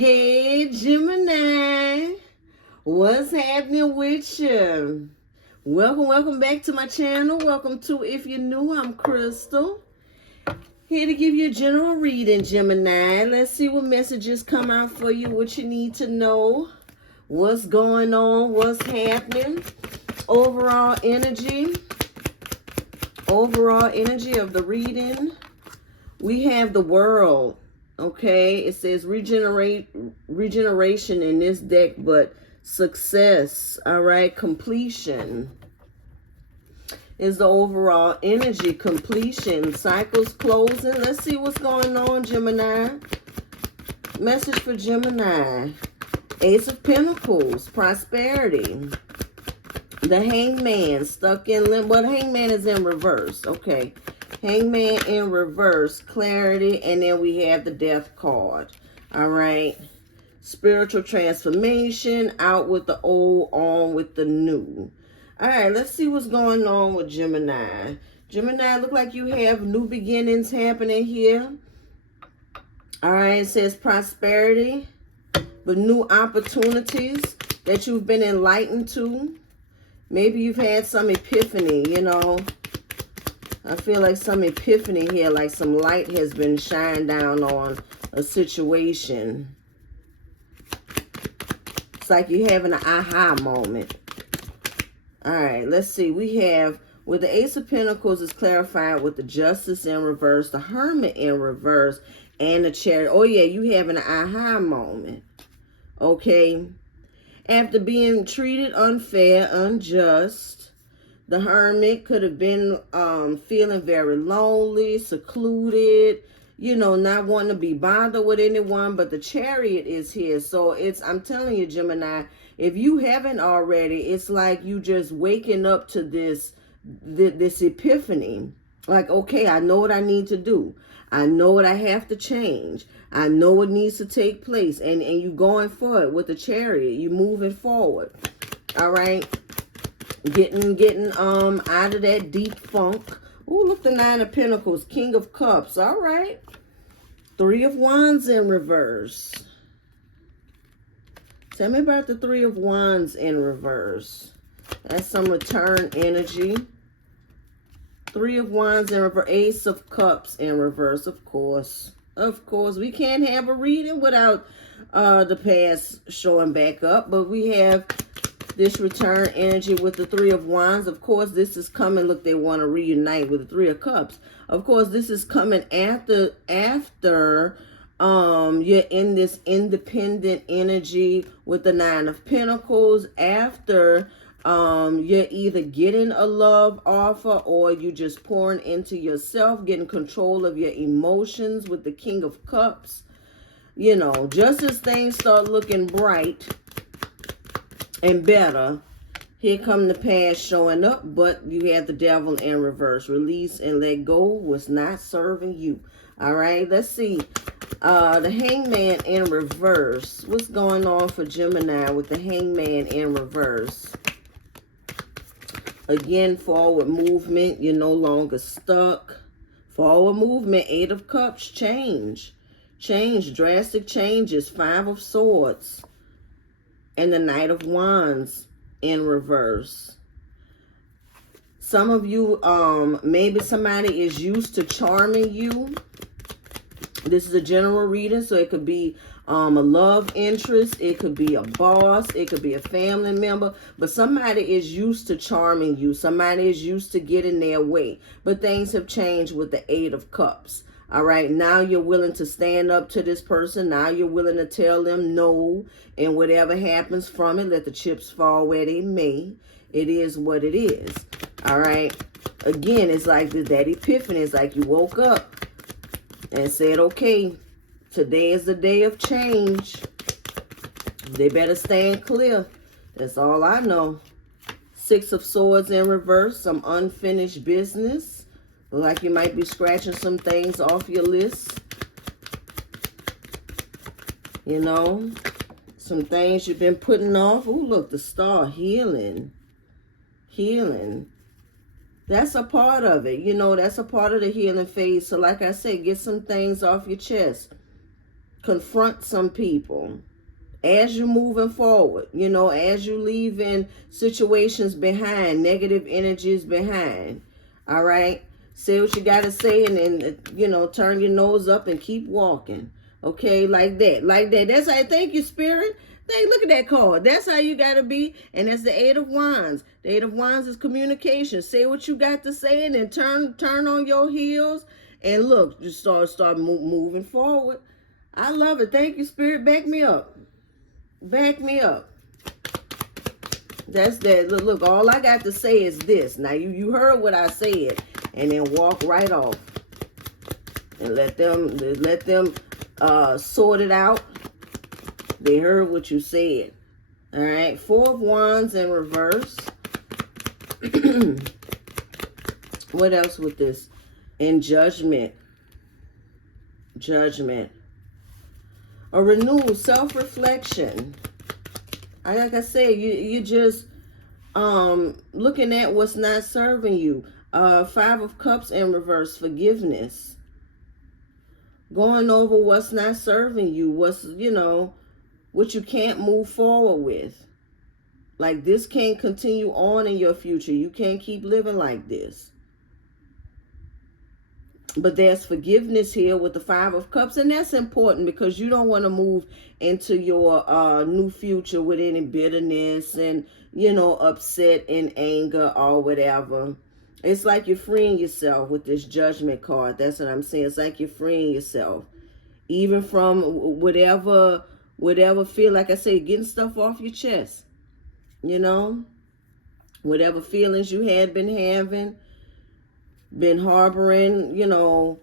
Hey Gemini, what's happening with you? Welcome back to my channel. Welcome to If You're New, I'm Crystal. Here to give you a general reading, Gemini. Let's see what messages come out for you, what you need to know, what's going on, what's happening. Overall energy of the reading. We have the World. Okay, it says regeneration in this deck, but success, all right, completion is the overall energy, completion, cycles closing. Let's see what's going on, Gemini. Message for Gemini. Ace of Pentacles, prosperity. The Hangman, stuck in limbo. Well, the Hangman is in reverse, okay. Hangman in reverse, clarity, and then we have the Death card. All right. Spiritual transformation, out with the old, on with the new. All right, let's see what's going on with Gemini. Gemini, look like you have new beginnings happening here. All right, it says prosperity, but new opportunities that you've been enlightened to. Maybe you've had some epiphany, you know. I feel like some epiphany here, like some light has been shined down on a situation. It's like you're having an aha moment. All right, let's see. We have, with the Ace of Pentacles is clarified with the Justice in reverse, the Hermit in reverse, and the Chariot. Oh, yeah, you having an aha moment. Okay. After being treated unfair, unjust, the Hermit could have been feeling very lonely, secluded, you know, not wanting to be bothered with anyone, but the Chariot is here. So I'm telling you, Gemini, if you haven't already, it's like you just waking up to this epiphany. Like, okay, I know what I need to do. I know what I have to change. I know what needs to take place. And you going for it with the Chariot. You moving forward. All right. Getting out of that deep funk. Ooh, look, the Nine of Pentacles, King of Cups. All right. Three of Wands in reverse. Tell me about the Three of Wands in reverse. That's some return energy. Three of Wands in reverse. Ace of Cups in reverse, of course. Of course, we can't have a reading without the past showing back up. But we have this return energy with the Three of Wands. Of course, this is coming. Look, they want to reunite with the Three of Cups. Of course, this is coming after you're in this independent energy with the Nine of Pentacles. After you're either getting a love offer or you just pouring into yourself, getting control of your emotions with the King of Cups. You know, just as things start looking bright and better, here come the past showing up, but you have the Devil in reverse. Release and let go was not serving you. All right, let's see. The Hangman in reverse. What's going on for Gemini with the Hangman in reverse? Again, forward movement. You're no longer stuck. Forward movement. Eight of Cups. Change. Change. Drastic changes. Five of Swords. And the Knight of Wands in reverse. Some of you, maybe somebody is used to charming you. This is a general reading, so it could be a love interest. It could be a boss. It could be a family member. But somebody is used to charming you. Somebody is used to getting their way. But things have changed with the Eight of Cups. All right, now you're willing to stand up to this person. Now you're willing to tell them no. And whatever happens from it, let the chips fall where they may. It is what it is. All right. Again, it's like that epiphany. It's like you woke up and said, okay, today is the day of change. They better stand clear. That's all I know. Six of Swords in reverse. Some unfinished business. Look like you might be scratching some things off your list. You know, some things you've been putting off. Oh, look, the Star, healing. Healing. That's a part of it. You know, that's a part of the healing phase. So like I said, get some things off your chest. confront some people as you're moving forward, you know, as you leaving situations behind, negative energies behind. All right. Say what you got to say, and then, you know, turn your nose up and keep walking. Okay, like that, like that. That's how. Thank you, Spirit. Look at that card. That's how you got to be. And that's the Eight of Wands. The Eight of Wands is communication. Say what you got to say, and then turn on your heels. And look, just start moving forward. I love it. Thank you, Spirit. Back me up. Back me up. That's that. Look, all I got to say is this. Now, you heard what I said. And then walk right off. And let them sort it out. They heard what you said. All right. Four of Wands in reverse. What else with this? In Judgment. Judgment. A renewal, self-reflection. Like I said, you just looking at what's not serving you. Five of Cups in reverse, forgiveness. Going over what's not serving you, what's, you know, what you can't move forward with. Like, this can't continue on in your future. You can't keep living like this. But there's forgiveness here with the Five of Cups, and that's important because you don't want to move into your new future with any bitterness and, you know, upset and anger or whatever. It's like you're freeing yourself with this Judgment card. That's what I'm saying. It's like you're freeing yourself. Even from whatever feel, like I say, getting stuff off your chest. You know? Whatever feelings you had been having, been harboring, you know,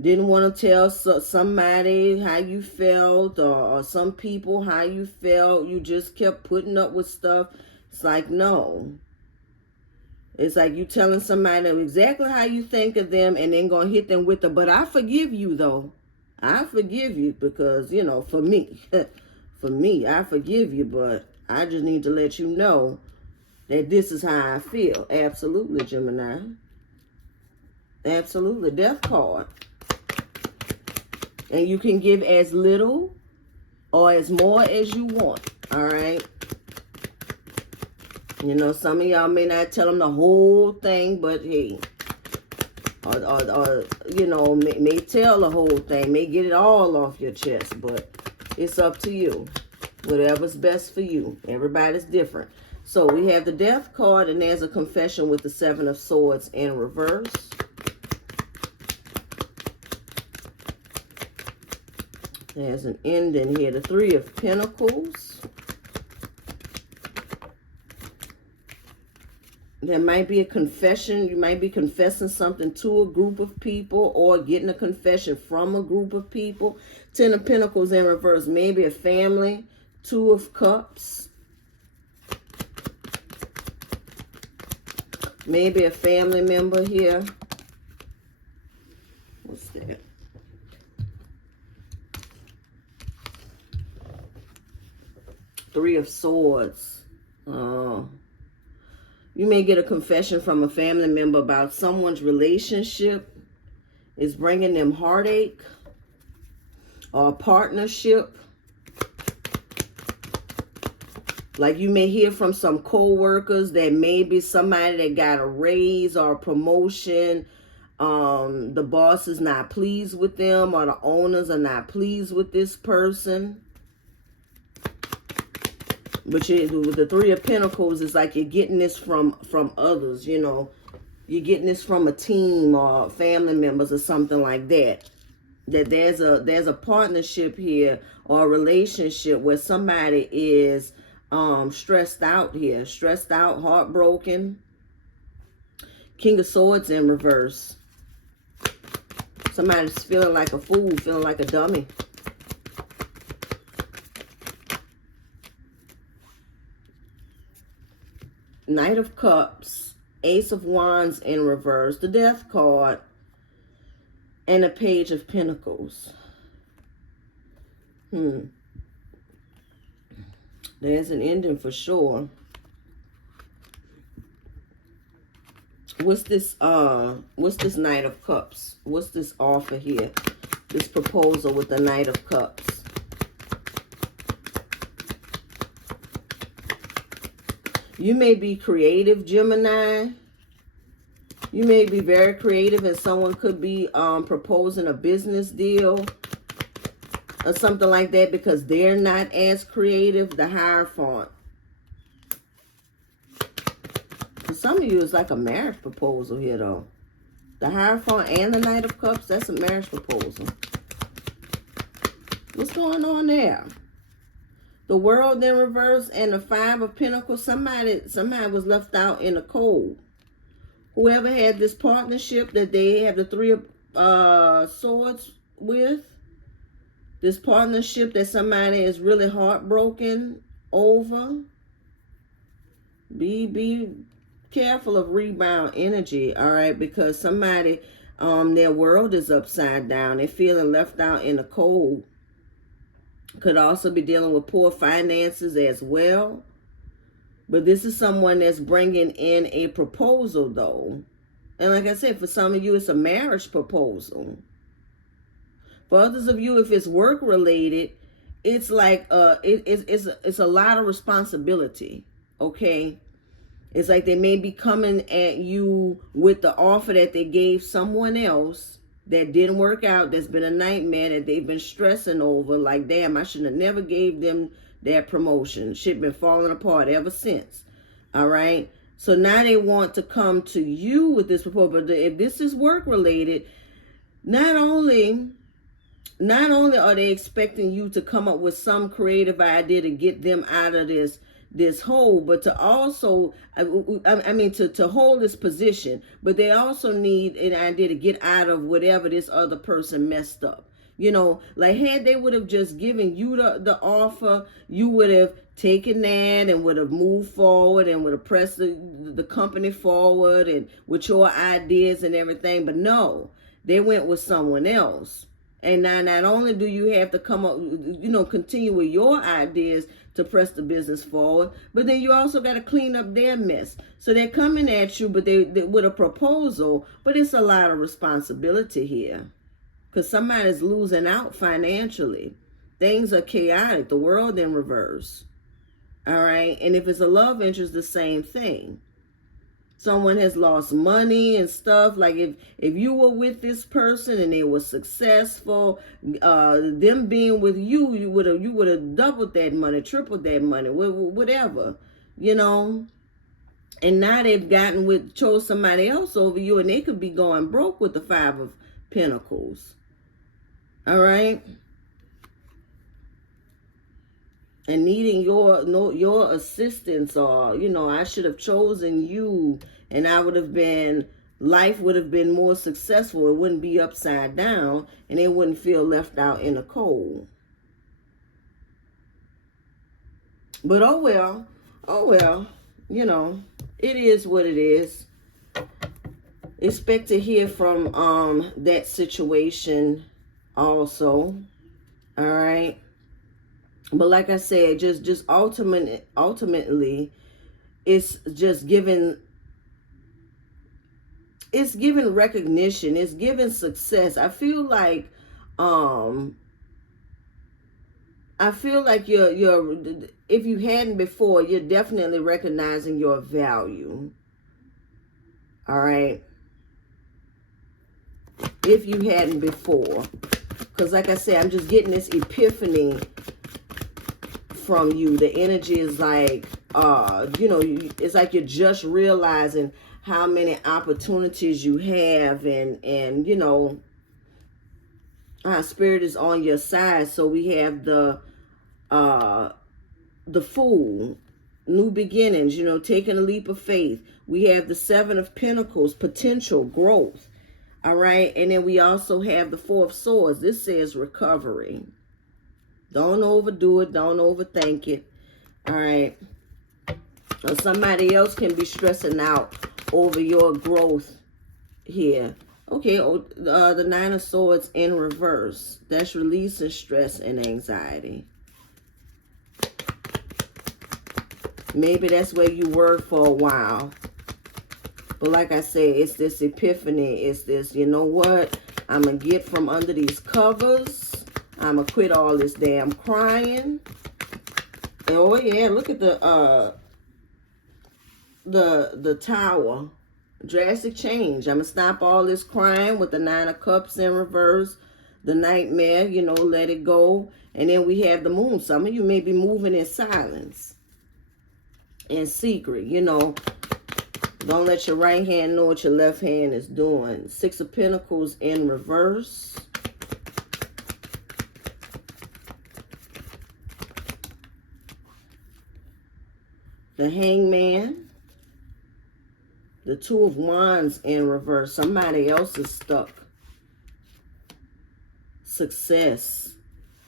didn't want to tell somebody how you felt, or some people how you felt. You just kept putting up with stuff. It's like, no. It's like you telling somebody exactly how you think of them and then going to hit them with the, but I forgive you, though. I forgive you because, you know, for me, I forgive you, but I just need to let you know that this is how I feel. Absolutely, Gemini. Absolutely. Death card. And you can give as little or as more as you want. All right. You know, some of y'all may not tell them the whole thing, but hey, or you know, may tell the whole thing, may get it all off your chest, but it's up to you. Whatever's best for you. Everybody's different. So we have the Death card, and there's a confession with the Seven of Swords in reverse. There's an ending here. The Three of Pentacles. There might be a confession. You might be confessing something to a group of people or getting a confession from a group of people. Ten of Pentacles in reverse. Maybe a family. Two of Cups. Maybe a family member here. What's that? Three of Swords. You may get a confession from a family member about someone's relationship is bringing them heartache, or a partnership. Like you may hear from some co-workers that maybe somebody that got a raise or a promotion. The boss is not pleased with them, or the owners are not pleased with this person. But with the Three of Pentacles, it's like you're getting this from others, you know. You're getting this from a team or family members or something like that. That there's a partnership here or a relationship where somebody is stressed out here. Stressed out, heartbroken. King of Swords in reverse. Somebody's feeling like a fool, feeling like a dummy. Knight of Cups, Ace of Wands in reverse, the Death card, and a Page of Pentacles. There's an ending for sure. What's this Knight of Cups? What's this offer here? This proposal with the Knight of Cups. You may be creative, Gemini. You may be very creative, and someone could be proposing a business deal or something like that because they're not as creative. The Hierophant. For some of you, it's like a marriage proposal here, though. The Hierophant and the Knight of Cups, that's a marriage proposal. What's going on there? The World in reverse and the Five of Pentacles. Somebody was left out in the cold. Whoever had this partnership that they have the Three of Swords with, this partnership that somebody is really heartbroken over, be careful of rebound energy, all right? Because somebody, their world is upside down. They're feeling left out in the cold. Could also be dealing with poor finances as well. But this is someone that's bringing in a proposal, though. And like I said, for some of you, it's a marriage proposal. For others of you, if it's work-related, it's like it's a lot of responsibility, okay? It's like they may be coming at you with the offer that they gave someone else that didn't work out, that's been a nightmare, that they've been stressing over, like, damn, I should have never gave them that promotion. Shit been falling apart ever since. All right? So now they want to come to you with this proposal. But if this is work-related, not only are they expecting you to come up with some creative idea to get them out of this hole, but to also, to hold this position, but they also need an idea to get out of whatever this other person messed up. You know, like had they would have just given you the offer, you would have taken that and would have moved forward and would have pressed the company forward and with your ideas and everything. But no, they went with someone else. And now not only do you have to come up, continue with your ideas to press the business forward, but then you also got to clean up their mess. So they're coming at you, but they with a proposal, but it's a lot of responsibility here. Because somebody's losing out financially. Things are chaotic. The World in reverse. All right. And if it's a love interest, the same thing. Someone has lost money and stuff. Like if you were with this person and they were successful, them being with you, you would have doubled that money, tripled that money, whatever, And now they've chose somebody else over you, and they could be going broke with the Five of Pentacles. All right. And needing your assistance, or, I should have chosen you and life would have been more successful. It wouldn't be upside down and they wouldn't feel left out in the cold. But oh well, it is what it is. Expect to hear from that situation also. All right. But like I said, just ultimately, it's just giving recognition. It's giving success. I feel like you're if you hadn't before, you're definitely recognizing your value. All right. If you hadn't before. Because like I said, I'm just getting this epiphany from you. The energy is like, it's like you're just realizing how many opportunities you have, and our spirit is on your side. So we have the Fool, new beginnings, taking a leap of faith. We have the Seven of Pentacles, potential growth. All right. And then we also have the Four of Swords. This says recovery. Don't overdo it. Don't overthink it. All right. So somebody else can be stressing out over your growth here. Okay. The Nine of Swords in reverse. That's releasing stress and anxiety. Maybe that's where you were for a while. But like I said, it's this epiphany. It's this, you know what? I'm going to get from under these covers. I'm going to quit all this damn crying. Oh, yeah. Look at the the Tower. Drastic change. I'm going to stop all this crying with the Nine of Cups in reverse. The Nightmare, you know, let it go. And then we have the Moon. Some of you may be moving in silence. In secret, you know. Don't let your right hand know what your left hand is doing. Six of Pentacles in reverse. The Hangman. The Two of Wands in reverse. Somebody else is stuck. Success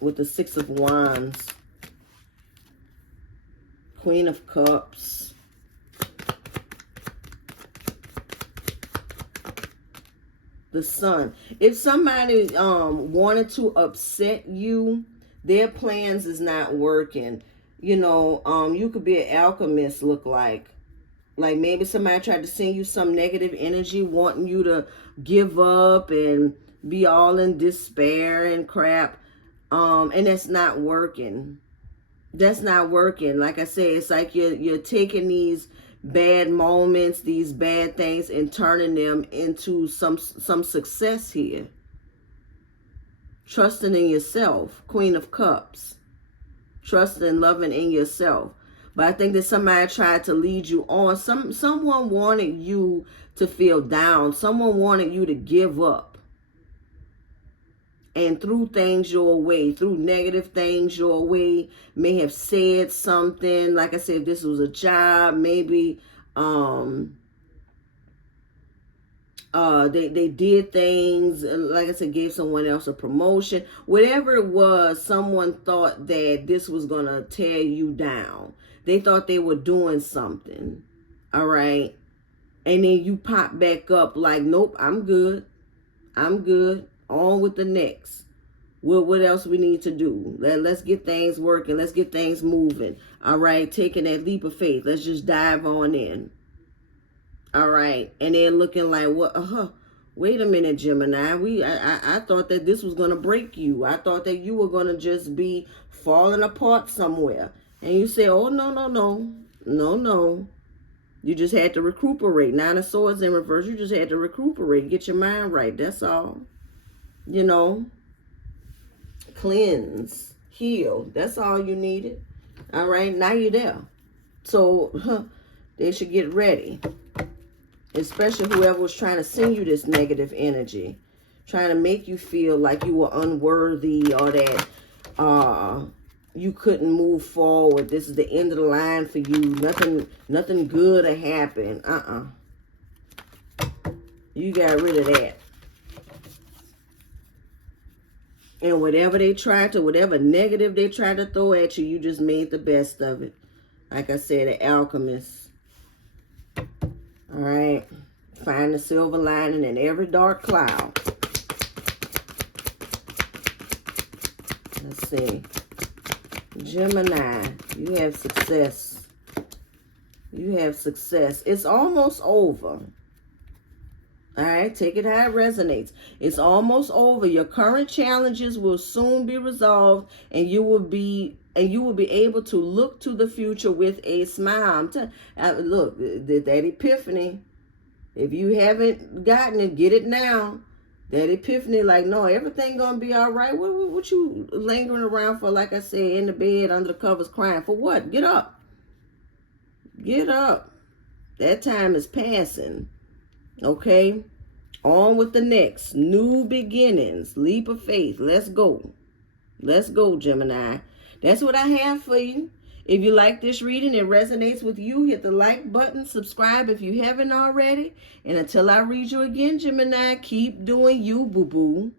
with the Six of Wands. Queen of Cups. The Sun. If somebody wanted to upset you, their plans is not working. You know, you could be an alchemist, look like. Like maybe somebody tried to send you some negative energy, wanting you to give up and be all in despair and crap. And that's not working. That's not working. Like I said, it's like you're taking these bad moments, these bad things, and turning them into some success here. Trusting in yourself. Queen of Cups. Trusting and loving in yourself. But I think that somebody tried to lead you on. Someone wanted you to feel down. Someone wanted you to give up. And threw things your way, threw negative things your way, may have said something. Like I said, if this was a job, maybe they did things, like I said, gave someone else a promotion. Whatever it was, someone thought that this was going to tear you down. They thought they were doing something, all right? And then you pop back up like, nope, I'm good. I'm good. On with the next. What else we need to do? Let's get things working. Let's get things moving, all right? Taking that leap of faith. Let's just dive on in, all right? And then looking like, what? Wait a minute, Gemini. I thought that this was going to break you. I thought that you were going to just be falling apart somewhere. And you say, oh, no, no, no. No, no. You just had to recuperate. Nine of Swords in reverse. You just had to recuperate. Get your mind right. That's all. You know. Cleanse. Heal. That's all you needed. All right. Now you're there. So they should get ready. Especially whoever was trying to send you this negative energy. Trying to make you feel like you were unworthy or that you couldn't move forward. This is the end of the line for you. Nothing good will happen. You got rid of that. And whatever they tried to, whatever negative they tried to throw at you, you just made the best of it. Like I said, the alchemist. All right. Find the silver lining in every dark cloud. Let's see. Gemini, you have success. You have success. It's almost over. All right, take it how it resonates. It's almost over. Your current challenges will soon be resolved, and you will be able to look to the future with a smile. Look, that epiphany. If you haven't gotten it, get it now. That epiphany, like, no, everything gonna be all right. What you lingering around for? Like I said, in the bed, under the covers, crying for what? Get up. Get up. That time is passing. Okay? On with the next. New beginnings. Leap of faith. Let's go. Let's go, Gemini. That's what I have for you. If you like this reading, it resonates with you, hit the like button, subscribe if you haven't already. And until I read you again, Gemini, keep doing you, boo-boo.